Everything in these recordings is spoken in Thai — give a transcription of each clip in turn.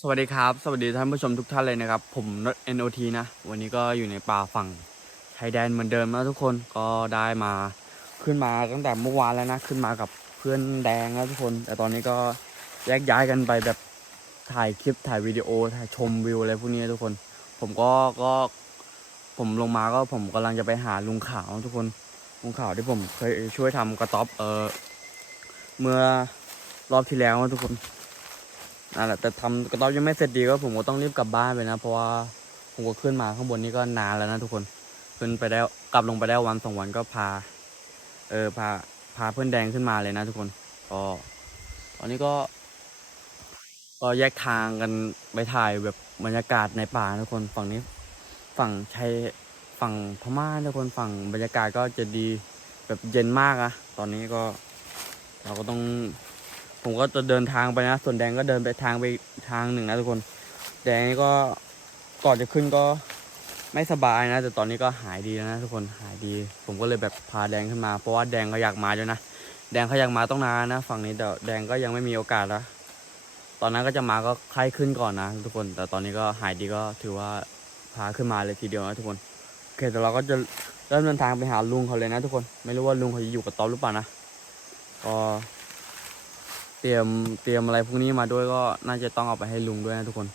สวัสดีครับ สวัสดีท่านผู้ชมทุกท่านเลยนะครับ ผม NOT นะ วันนี้ก็อยู่ในป่าฝั่งชายแดนเหมือนเดิมนะทุกคนก็ได้มาขึ้นมาตั้งแต่เมื่อวานแล้วนะ ขึ้นมากับเพื่อนแดงนะทุกคน แต่ตอนนี้ก็แยกย้ายกันไปแบบถ่ายคลิปถ่ายวิดีโอถ่ายชมวิวอะไรพวกนี้ทุกคน ผมก็ก็ผมลงมาก็ผมกำลังจะไปหาลุงขาวนะทุกคนลุงขาวที่ผมเคยช่วยทำกระต๊อบเออเมื่อรอบที่แล้วนะทุกคน นั่นแหละแต่ทำกระต๊อบยังไม่เสร็จดีก็ผมก็ต้องรีบกลับบ้านไปนะ เพราะว่าผมก็ขึ้นมาข้างบนนี้ก็นานแล้วนะทุกคนขึ้นไปได้กลับลงไปได้วันสองวันก็พา เออพาพาเพื่อนแดงขึ้นมาเลยนะทุกคนก็ตอนนี้ก็ก็แยกทางกันไปถ่ายแบบบรรยากาศในป่านะทุกคนฝั่งนี้ ฝั่งชายฝั่งพม่าทุกคนฝั่งบรรยากาศก็จะดีแบบเย็นมากอะตอนนี้ก็เราก็ต้อง ผมก็จะเดินทางไปนะ ส่วนแดงก็เดินไปทางไปทางหนึ่งนะทุกคน แดงนี่ก็ก่อนจะขึ้นก็ไม่สบายนะ แต่ตอนนี้ก็หายดีแล้วนะทุกคนหายดี ผมก็เลยแบบพาแดงขึ้นมา เพราะว่าแดงเขาอยากมาด้วยนะ แดงเขาอยากมาต้องนานนะ ฝั่งนี้แต่แดงก็ยังไม่มีโอกาสแล้ว ตอนนั้นก็จะมาก็ไข้ขึ้นก่อนนะ ทุกคน แต่ตอนนี้ก็หายดีก็ถือว่าพาขึ้นมาเลยทีเดียวนะทุกคนโอเคแต่เราก็จะเริ่มเดินทางไปหาลุงเขาเลยนะ ทุกคน ไม่รู้ว่าลุงเขาจะอยู่กับต๊อบหรือเปล่านะก็ ตรียมเตรียมอะไรพวกนี้มาด้วยก็น่าจะต้องเอาไปให้ลุงด้วยนะทุกคน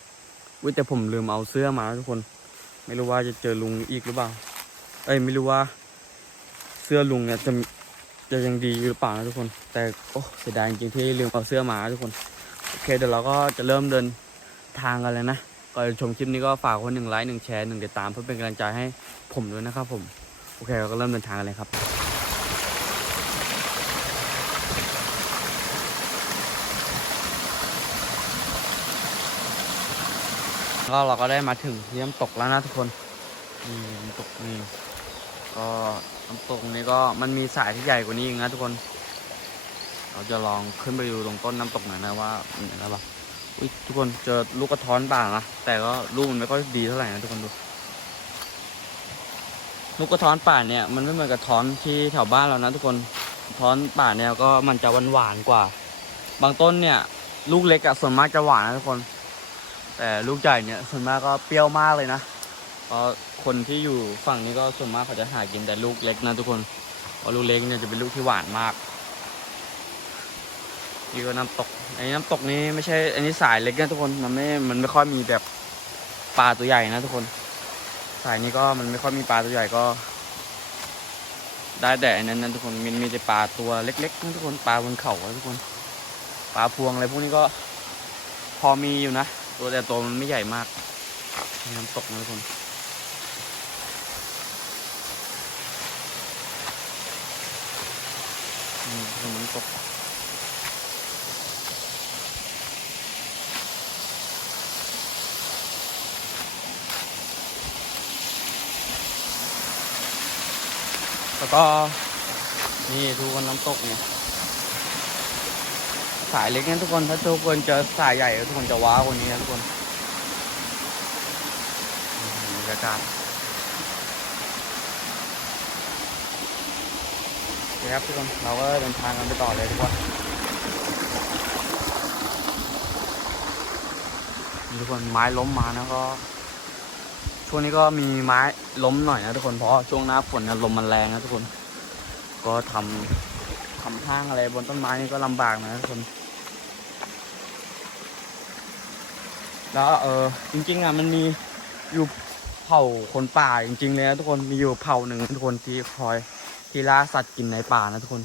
วิแต่ผมลืมเอาเสื้อมาทุกคน ไม่รู้ว่าจะเจอลุงอีกหรือเปล่า เอ้ยไม่รู้ว่า เสื้อลุงเนี่ยจะจะยังดีอยู่หรือเปล่านะทุกคน แต่โอ้เสียดายจริงที่ลืมเอาเสื้อมาทุกคนโอเคเดี๋ยวเราก็จะเริ่มเดินทางกันเลยนะก่อนชมคลิปนี้ก็ฝากคนหนึ่งไลค์หนึ่งแชร์หนึ่งติดตามเพื่อเป็นกำลังใจให้ผมด้วยนะครับผมโอเคเราก็เริ่มเดินทางกันเลยครับ ก็เราก็ได้มาถึงที่น้ำตกแล้วนะทุกคนนี่น้ำตกนี่ก็น้ำตกนี้ก็มันมีสายที่ใหญ่กว่านี้อีกนะทุกคน เราจะลองขึ้นไปดูตรงต้นน้ำตกหน่อยนะว่ามันอะไรบ้างอุ้ยทุกคนเจอลูกกระท้อนป่านะแต่ก็ลูกมันไม่ค่อยดีเท่าไหร่นะทุกคนดูลูกกระท้อนป่าเนี่ยมันไม่เหมือนกระท้อนที่แถวบ้านเรานะทุกคนกระท้อนป่าเนี่ยก็มันจะหวานหวานกว่า บางต้นเนี่ย ลูกเล็กอะส่วนมากจะหวานนะทุกคน แต่ลูกใหญ่เนี่ยส่วนมากก็เปรี้ยวมากเลยนะเพราะคนที่อยู่ฝั่งนี้ก็ส่วนมากเขาจะหากินแต่ลูกเล็กนะทุกคนเพราะลูกเล็กเนี่ยจะเป็นลูกที่หวานมากนี่ก็น้ำตกอันนี้น้ำตกนี้ไม่ใช่อันนี้สายเล็กนะทุกคนมันไม่มันไม่ค่อยมีแบบปลาตัวใหญ่นะทุกคน สายนี้ก็มันไม่ค่อยมีปลาตัวใหญ่ก็ ได้แต่อันนั้นนะทุกคนมันมีแต่ปลาตัวเล็กๆนะทุกคนปลาบนเขานะทุกคน ปลาพวงอะไรพวกนี้ก็ พอมีอยู่นะ ตัวแต่ตัวมันไม่ใหญ่มากน้ำตกนะทุกคนอืมคือน้ำตกแล้วก็นี่ดูกันน้ำตกเนี่ย สายเล็กเนี่ยทุกคนถ้าทุกคนเจอสายใหญ่ทุกคนจะว้าวกว่านี้นะทุกคนบรรยากาศโอเครับทุกคนเราก็เดินทางกันไปต่อเลยทุกคนทุกคนไม้ล้มมานะก็ช่วงนี้ก็มีไม้ล้มหน่อยนะทุกคนเพราะช่วงหน้าฝนเนี่ยลมมันแรงนะทุกคน ก็ทำทำห้างอะไรบนต้นไม้นี่ก็ลำบากนะทุกคน แล้วเออจริงๆอะมันมีอยู่เผ่าคนป่าจริงๆเลยนะทุกคนมีอยู่เผ่าหนึ่งทุกคนที่คอยที่ล่าสัตว์กินในป่านะทุกคน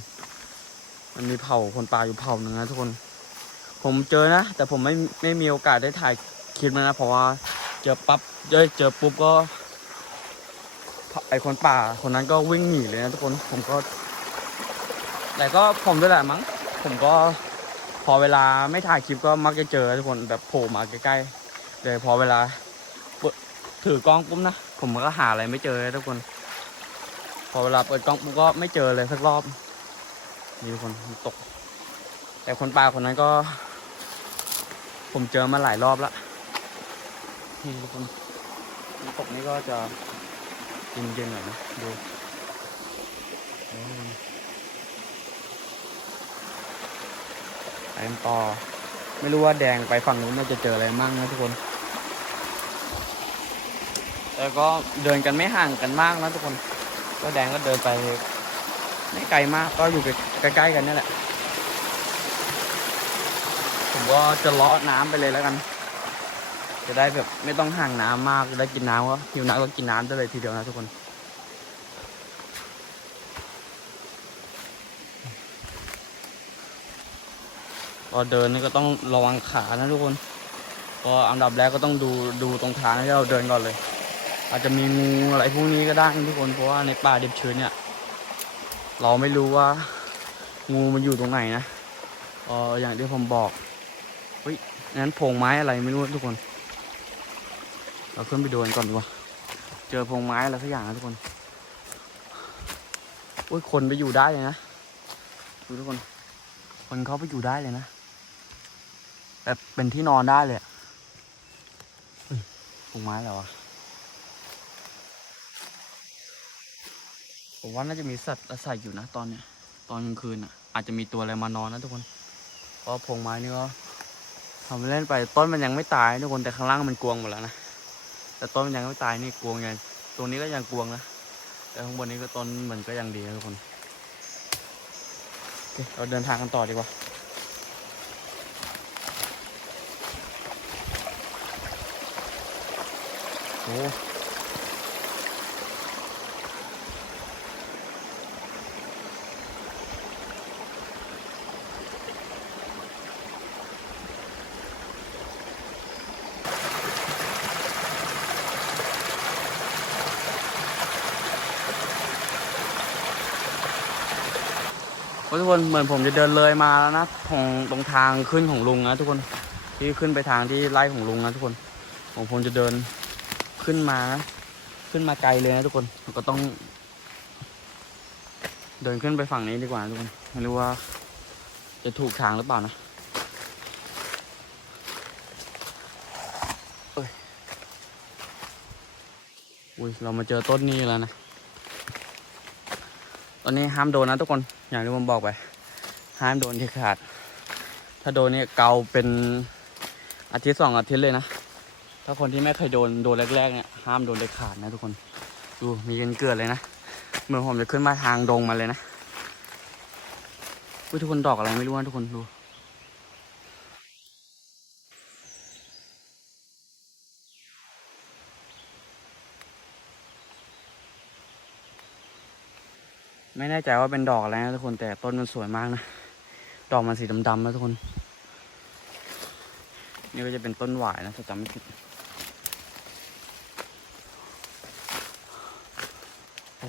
มันมีเผ่าคนป่าอยู่เผ่าหนึ่งนะทุกคน ผมเจอนะแต่ผมไม่ไม่มีโอกาสได้ถ่ายคลิปมันนะเพราะว่าเจอปั๊บเจอเจอปุ๊บก็ ไอคนป่าคนนั้นก็วิ่งหนีเลยนะทุกคนผมก็ แต่ก็ผมด้วยแหละมั้งผมก็ พอเวลาไม่ถ่ายคลิปก็มักจะเจอทุกคนแบบโผล่มาใกล้ๆเลยพอเวลาถือกล้องปุ๊บนะผมก็หาอะไรไม่เจอเลยทุกคน พอเวลาเปิดกล้องปุ๊บก็ไม่เจอเลยสักรอบนี่ทุกคนตก แต่คนป่าคนนั้นก็ ผมเจอมาหลายรอบล้วนี่ทุกคนตกนี้ก็จะเย็นๆหน่อยนะดูโอ้ย ไปกันต่อ ไม่รู้ว่าแดงไปฝั่งนู้นน่าจะเจออะไรมั่งนะทุกคน แต่ก็เดินกันไม่ห่างกันมากนะทุกคน ก็แดงก็เดินไป ไม่ไกลมากก็อยู่ใกล้ๆกันนี่แหละ ผมก็จะเลาะน้ำไปเลยแล้วกัน จะได้แบบไม่ต้องห่างน้ำมากจะได้กินน้ำก็หิวน้ำก็กินน้ำได้เลยทีเดียวนะทุกคน ก็เดินนี่ก็ต้องระวังขานะทุกคน ก็อันดับแรกก็ต้องดูดูตรงทางที่เราเดินก่อนเลย อาจจะมีงูอะไรพวกนี้ก็ได้นะทุกคนเพราะว่าในป่าดิบชื้นเนี่ย เราไม่รู้ว่า งูมันอยู่ตรงไหนนะเอออย่างที่ผมบอกเฮ้ยนั้นพงไม้อะไรไม่รู้ทุกคน เราขึ้นไปดูกันก่อนดีกว่าเจอพงไม้อะไรสักอย่างนะทุกคนอุ้ยคนไปอยู่ได้เลยนะดูทุกคน คนเขาไปอยู่ได้เลยนะ แบบเป็นที่นอนได้เลยอะเฮ้ยโพรงไม้แล้ววะผมว่าน่าจะมีสัตว์อาศัยอยู่นะตอนเนี้ย ตอนกลางคืนอะอาจจะมีตัวอะไรมานอนนะทุกคน เพราะพงไม้นี่ก็ทำเล่นไปต้นมันยังไม่ตายทุกคนแต่ข้างล่างมันกวงหมดแล้วนะ แต่ต้นมันยังไม่ตายนี่กวงยังตรงนี้ก็ยังกวงนะ แต่ข้างบนนี้ก็ต้นมันก็ยังดีนะทุกคน โอเคเราเดินทางกันต่อดีกว่า โอ้ทุกคนเหมือนผมจะเดินเลยมาแล้วนะตรงตรงทางขึ้นของลุงนะทุกคนที่ขึ้นไปทางที่ไร่ของลุงนะทุกคนผมผมจะเดิน ขึ้นมา ขึ้นมาไกลเลยนะทุกคนก็ต้อง เดินขึ้นไปฝั่งนี้ดีกว่าทุกคนไม่รู้ว่า จะถูกทางหรือเปล่านะเอ้ยอุ้ยเรามาเจอต้นนี้แล้วนะ ตอนนี้ห้ามโดนนะทุกคน อย่างที่ผมบอกไป ห้ามโดนที่ขาด ถ้าโดนเนี่ยเกาเป็นอาทิตย์สองอาทิตย์เลยนะ ถ้าคนที่ไม่เคยโดนโดนแรกๆเนี่ยห้ามโดนเลยขาดนะทุกคน ดูมีกันเกลือเลยนะเหมือนผมจะขึ้นมาทางดงมาเลยนะทุกคนดอกอะไรไม่รู้นะทุกคนดูไม่แน่ใจว่าเป็นดอกอะไรนะทุกคนแต่ต้นมันสวยมากนะ ดอกมันสีดำๆนะทุกคน นี่ก็จะเป็นต้นหวายนะถ้าจำไม่ผิด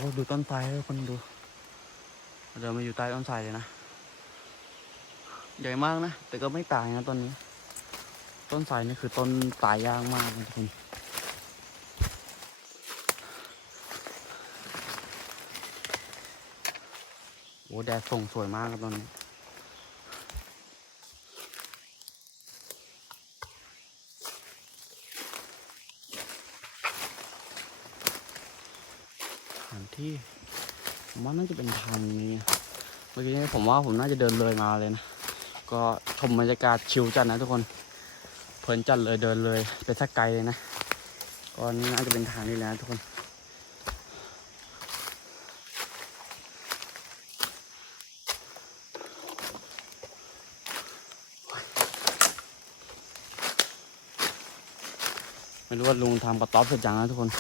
อ้ดูต้นไทรทุกคนดูเดินมาอยู่ใต้ต้นไทรเลยนะ ใหญ่มากนะ แต่ก็ไม่ตายนะต้นนี้ ต้นไทรนี่คือต้นตายยากมากนะทุกคนโอ้แดดส่งสวยมากครับตอนนี้ ถานที่ผมว่าน่าจะเป็นทางนี้เมื่อกี้ผมว่าผมน่าจะเดินเลยมาเลยนะ ก็ชมบรรยากาศชิลจัดนะทุกคน เพลินจัดเลยเดินเลยไปสักไกลเลยนะ ก็นี่น่าจะเป็นทางนี้แหล้วทุกคนไม่รู้ว่าลุงทำกระต๊อบเสร็จยังนะทุกคน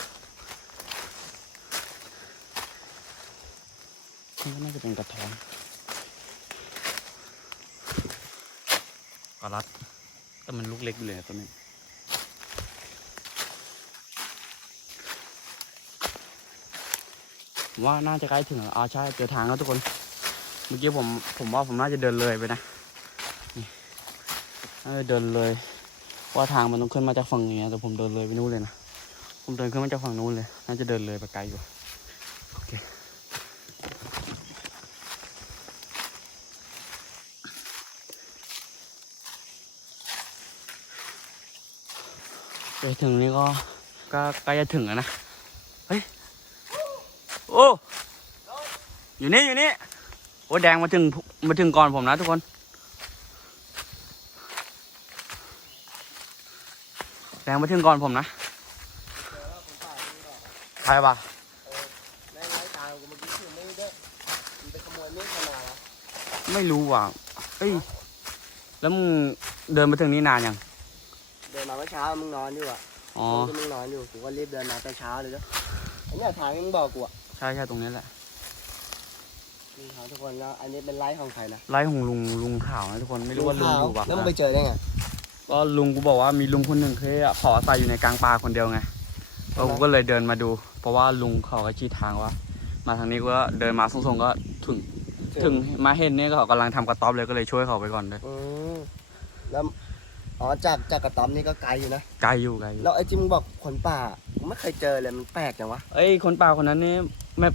นี่ก็น่าจะเป็นกระท้อนกระรัดแต่มันลูกเล็กอยู่เลยอะตัวนี้ผมว่าน่าจะใกล้ถึงแล้วอ่าใช่เจอทางแล้วทุกคน เมื่อกี้ผมผมว่าผมน่าจะเดินเลยไปนะนี่น่าจะเดินเลย ว่าทางมันต้องขึ้นมาจากฝั่งนี้นะแต่ผมเดินเลยไปนู่นเลยนะ ผมเดินขึ้นมาจากฝั่งนู้นเลย น่าจะเดินเลยไปไกลอยู่โอเค ไปถึงนี่ก็ก็ใกล้จะถึงแล้วนะ เฮ้ย โอ้ อยู่นี่อยู่นี่ โอ้แดงมาถึงมาถึงก่อนผมนะทุกคน แดงมาถึงก่อนผมนะใครปะเออแม่งไล่ตามกูเมื่อกี้ถือมีดด้วะไม่รู้ว่ะ เอ้ย แล้วมึงเดินมาถึงนี่นานยัง เดินมาเมื่อเช้ามึงนอนอยู่อะอ๋อที่มึงนอนอยู่กูก็รีบเดินมาแต่เช้าเลยเด้อไอ้เนี่ยทางที่มึงบอกกูอะใช่ใช่ตรงนี้แหละนี่ครับทุกคนแล้วอันนี้เป็นไร่ของใครนะไล่ของลุงลุงข่าวนะทุกคนไม่รู้ว่าลุงอยู่ปะแล้วมึงไปเจอได้ไง ก็ลุงกูบอกว่ามีลุงคนหนึ่งเคยขออาศัยอยู่ในกลางป่าคนเดียวไงแล้วกูก็เลยเดินมาดู เพราะว่าลุงเขาก็ชี้ทางว่า มาทางนี้ก็เดินมาส่งๆก็ถึง ถึงมาเห็นเนี่ยก็เขากำลังทำกระต๊อบเลยก็เลยช่วยเขาไปก่อนเลย อืมแล้ว อ๋อจากจากกระต๊อบนี่ก็ไกลอยู่นะ ไกลอยู่ไกลอยู่แล้วไอ้ที่มึงบอกคนป่ากูไม่เคยเจอเลยมันแปลกจังวะ เอ้ยคนป่าคนนั้นนี่แบบ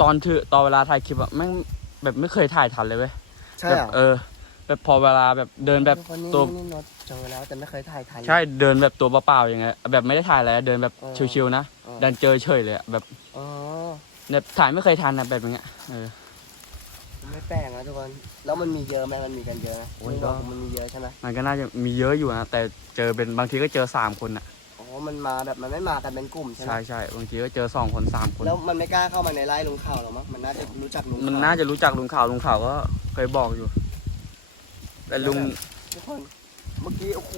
ตอนถือตอนเวลาถ่ายคลิปอะแม่งแบบไม่เคยถ่ายทันเลยเว้ยใช่แบบเหรอเออ แบบพอเวลาแบบเดินแบบทุกคนนี่ตัว นี่โนตเจอแล้วแต่ไม่เคยถ่ายทัน ใช่เดินแบบตัวเปล่าๆอย่างเงี้ยแบบไม่ได้ถ่ายอะไรเดินแบบเออชิวๆนะเออ ดันเจอเฉยเลยอะแบบอ๋อ แบบถ่ายไม่เคยทันนะแบบอย่างเงี้ยเออ ไม่แปลกนะทุกคน แล้วมันมีเยอะไหมมันมีกันเยอะไหมโอ้ยมึงบอกก็มันมีเยอะใช่ไหมมันก็น่าจะมีเยอะอยู่นะแต่เจอเป็นบางทีก็เจอสามคนอะอ๋อมันมาแบบมันไม่มากันเป็นกลุ่มใช่ไหมใช่ใช่บางทีก็เจอสองคนสามคน แล้วมันไม่กล้าเข้ามาในไร่ลุงข่าวหรอมั้งมันน่าจะรู้จักลุงมันข่วน่าจะรู้จักลุงข่าวลุงข่าวก็เคยบอกอยู่ แต่ลุงทุกคน เมื่อกี้โอ้โห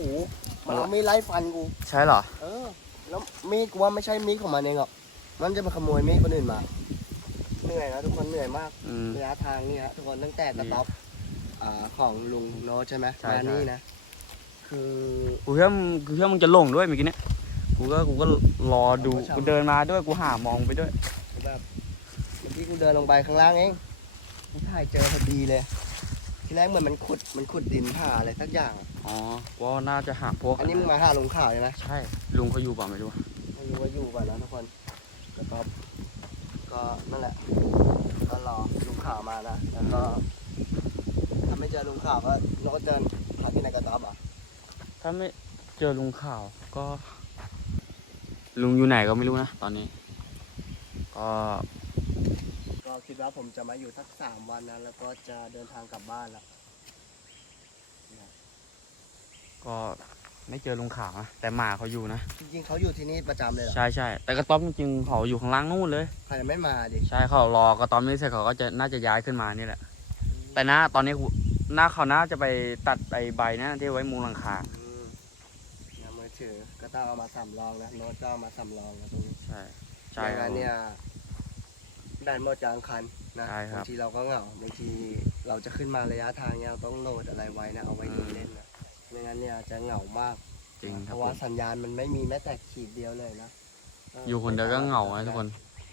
มันเอามีดไล่ฟันกู ใช่เหรอ เออ แล้วมีดกูว่าไม่ใช่มีดของมันเองหรอก มันจะมาขโมยมีดคนอื่นมา เหนื่อยนะทุกคนเหนื่อยมากอืม ระยะทางนี่ฮะทุกคนตั้งแต่กระนี่ต๊อบอ่าของลุงโน้ตใช่ไหมใช่มาใช่ นี่นะ คือกูเชื่อมึงกูเชื่อมึงจะหลงด้วยเมื่อกี้เนี้ยกูก็กูก็รอดูผมก็ชอบกูเดินมาด้วยกูหามองไปด้วย แบบเมื่อกี้กูเดินลงไปข้างล่างเองกูถ่ายเจอพอดีเลย ทีแรกเหมือนมันขุดมันขุดดินผ่าอะไรสักอย่าง อ๋อว่าน่าจะหาพวกอันนี้มึงมาหาลุงข่าวใช่ไหมใช่ ลุงเขาอยู่เปล่าไม่รู้ไม่รู้ว่าอยู่ป่ะนะทุกคนแล้วก็ ก็นั่นแหละ ก็รอลุงข่าวมานะ แล้วก็ ถ้าไม่เจอลุงข่าวก็โน้ตเดินพาพี่ในกระต๊อบอะถ้าไม่เจอลุงข่าวก็ ลุงอยู่ไหนก็ไม่รู้นะตอนนี้ ก็ ก็คิดว่าผมจะมาอยู่สักสามวันนะ แล้วก็จะเดินทางกลับบ้านแล้วก็ ไม่เจอลุงข่าวนะแต่หมาเขาอยู่นะจริงๆเขาอยู่ที่นี่ประจำเลยเหรอใช่ใช่แต่กระต๊อบจริงๆเขาอยู่ข้างล่างนู่นเลย ใครยังไม่มาดิใช่เขารอกระต๊อบนี้เสร็จเขาก็จะน่าจะย้ายขึ้นมานี่แหละ แต่หน้าตอนนี้กูหน้าเขาน่าจะไปตัดไอใบนะที่ไว้มุงหลังคาอืมนะมือถือก็ต้องเอามาสำรองนะโน้ตก็เอามาสำรองนะตรงนี้ใช่ใช่ไม่ครังั้บ นเนี่ยแบนหมดกลางคันนะใช่ครับ บางทีเราก็เหงาบางทีเราจะขึ้นมาระยะทางเนี่ยเราต้องโหลดอะไรไว้นะเอาไว้ดูเล่นนะ ไม่งั้นเนี่ยจะเหงามาก จริงคเพรับราะผว่ามสัญญาณมันไม่มีแม้แต่ขีดเดียวเลยนะเอยู่คนเดียวก็เหงานะทุกคน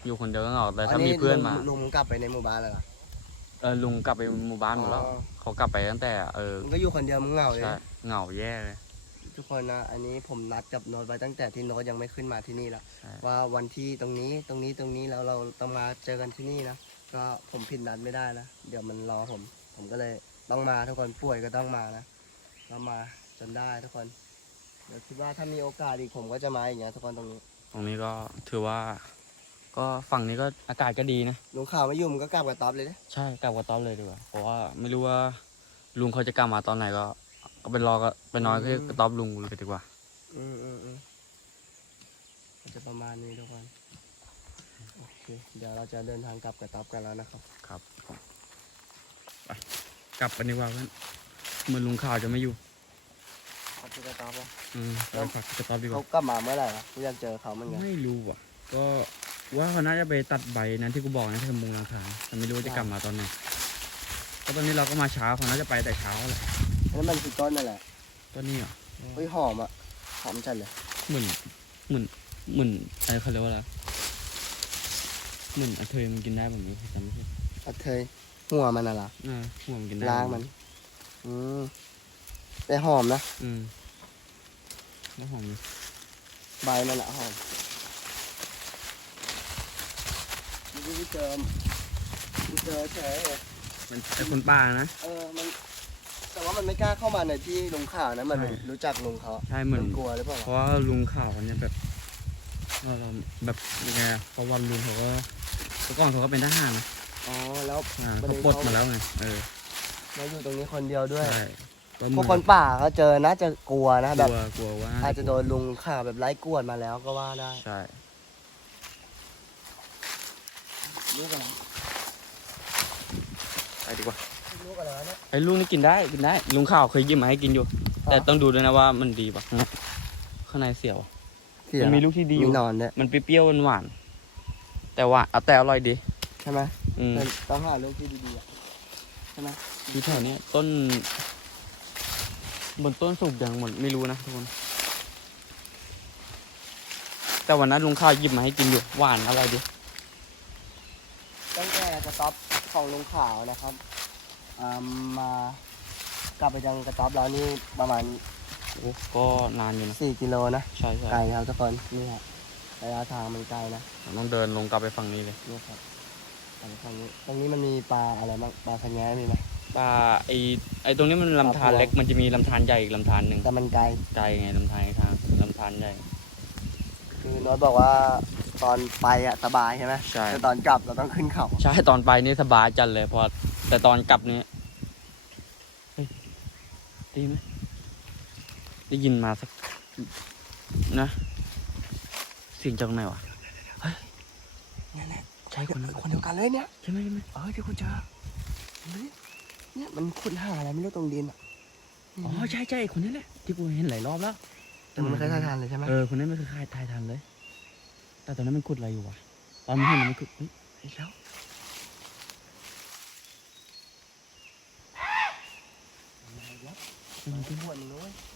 อยู่คนเดียวก็เหงาแต่อัถ้ามีเพื่อนมาลุงลุงกลับไปในหมู่บ้านแล้วเหรอ เออลุงกลับไปหมู่บ้านหมดแล้วอ๋อ เขากลับไปตั้งแต่เออมึงก็อยู่คนเดียวมึงเหงาเลยใช่เหงาแย่เลย ทุกคนนะอันนี้ผมนัดกับโน้ตไว้ตั้งแต่ที่โน้ตยังไม่ขึ้นมาที่นี่แล้วใช่ ว่าวันที่ตรงนี้ตรงนี้ตรงนี้แล้วเราต้องมาเจอกันที่นี่นะก็ผมผิดนัดไม่ได้นะเดี๋ยวมันรอผม ผมก็เลยต้องมาทุกคนป่วยก็ต้องมานะ เรามาจนได้ทุกคน เดี๋ยวคิดว่าถ้ามีโอกาสอีกผมก็จะมาอย่างเงี้ยทุกคนตรงนี้ ตรงนี้ก็ถือว่า ก็ฝั่งนี้ก็อากาศก็ดีนะ ลุงข่าวไม่อยู่มึงก็กลับกับต๊อบเลยนะใช่กลับกับต๊อบเลยดีกว่าเพราะว่าไม่รู้ว่าลุงเขาจะกลับมาตอนไหนก็ก็ไปรอก็ไปนอนที่กระต๊อบลุงเลยดีกว่า อืมอืมอืมก็จะประมาณนี้ทุกคนโอเคเดี๋ยวเราจะเดินทางกลับกับต๊อบกันแล้วนะครับ ครับผมไปกลับกันดีกว่าเพื่อน เหมือนลุงข่าวจะไม่อยู่ขอบคุณกับต๊อบวะอืมไปฝากกระต๊อบดีกเขาว่า กลับมาเมื่อไหร่วะกูอยากเจอเขาเหมือนกันไม่รู้อะ ก็ว่าเขาน่าจะไปตัดใบนั้นที่กูบอกนะที่มุงหลังคาแต่ไม่รู้ว่าจะกลับมาตอนไหนก็ตอนนี้เราก็มาเช้าเขาน่าจะไปแต่เช้าแหละแล้วมันคือต้นนั่นแหละต้นนี้เหรอเฮ้ยหอมอะหอมจัดเลยเหมือนเหมือนเหมือนอะไรเขาเรียกว่าอะไรเหมือนอะเทยมันกินได้แบบนี้จำไม่ผิดอัดเทยหัวมันน่ะเหรออ่าหัวมันกินได้ล้างมัน อืมแต่หอมนะอืมแล้วหอมเลยใบมันอะหอมกูเจอกูเจอเฉยมันไอคนป่านะเออมัน แต่ว่ามันไม่กล้าเข้ามาในที่ลุงข่าวนะมันใช่รู้จักลุงเขาใช่เหมือนกลัวหรือเปล่าเพราะว่าลุงข่าวเนี่ยแบบว่าเราแบบยังไงอะเพราะวันลุงเขาก็เมื่อก่อนเขาก็เป็นทหารนะอ๋อแล้วอ่าประเด็เขานปลดมาแล้วไงเออ มาอยู่ตรงนี้คนเดียวด้วย ใช่ต้นพวกไม้คนป่าเขาเจอน่าจะกลัวนะกแบบ ลัวกลัวว่าอาจจะโดนลุงข่าแบบไล่กวดมาแล้วก็ว่าได้ใช่ลูกอะไรไปดีกว่า ลูกอะไรวะเนี่ยไอ้ลุงนี่กินได้กินได้ ลุงข้าวเคยหยิบมาให้กินอยู่ แต่ต้องดูด้วยนะว่ามันดีปะข้างในเสียวอะเสียมันมีลูกที่ดีอมียู่หนอนเนี่ยมันเปรี้ยวๆหวานๆแต่ว่าเอาแต่อร่อยดี ใช่ไหมอืม ต้องหาลูกที่ดีๆอะใช่ไหมดูแถวเนี้ยต้น บนต้นสุกอย่างหมดไม่รู้นะทุกคน แต่วันนั้นลุงข้าวหยิบมาให้กินอยู่หวานอร่อยดีตั้งแต่กระต๊อบของลุงขาวนะครับอ่ามากลับไปยังกระต๊อบเรานี่ประมาณโอ้ก็นานอยู่นะ4กิโลนะใช่ใช่ไกลครับทุกคนนี่ครับระยะทางมันไกลนะต้องเดินลงกลับไปฝั่งนี้เลย นี่ครับ ไปทางนี้ตรงนี้มันมีปลาอะไรบ้างปลาพันแง้มีไหมปลาไอไอตรงนี้มันลำธารเล็กมันจะมีลำธารใหญ่อีกลำธารหนึ่งแต่มันไกลไกลไงลำธารทางลำธารใหญ่ คือโน้ตบอกว่าตอนไปอะสบายใช่ไหมใช่ แต่ตอนกลับเราต้องขึ้นเขาใช่ตอนไปนี่สบายจัดเลยพอแต่ตอนกลับนี่เฮ้ยได้ยินไหมได้ยินมาสักนะเสียงจากไหนวะเนี่ยเนี่ยใช่คนนั้นคนเดียวกันเลยเนี่ยใช่ไหมใช่ไหมเออที่กูเจอเห็นไหมเนี่ยมันขุดหาอะไรไม่รู้ตรงดินอะอ๋อใช่ใช่คนนี้แหละที่กูเห็นหลายรอบแล้วแต่มันไม่เคยทานทานเลยใช่ไหมเออคนนั้นไม่เคยคายทายทันเลย แต่ตอนนั้นมันขุดอะไรอยู่วะตอนมันเห็นมันขุดเฮ้ยอีกแล้วมันมันขุดขวดนึงด้วยเ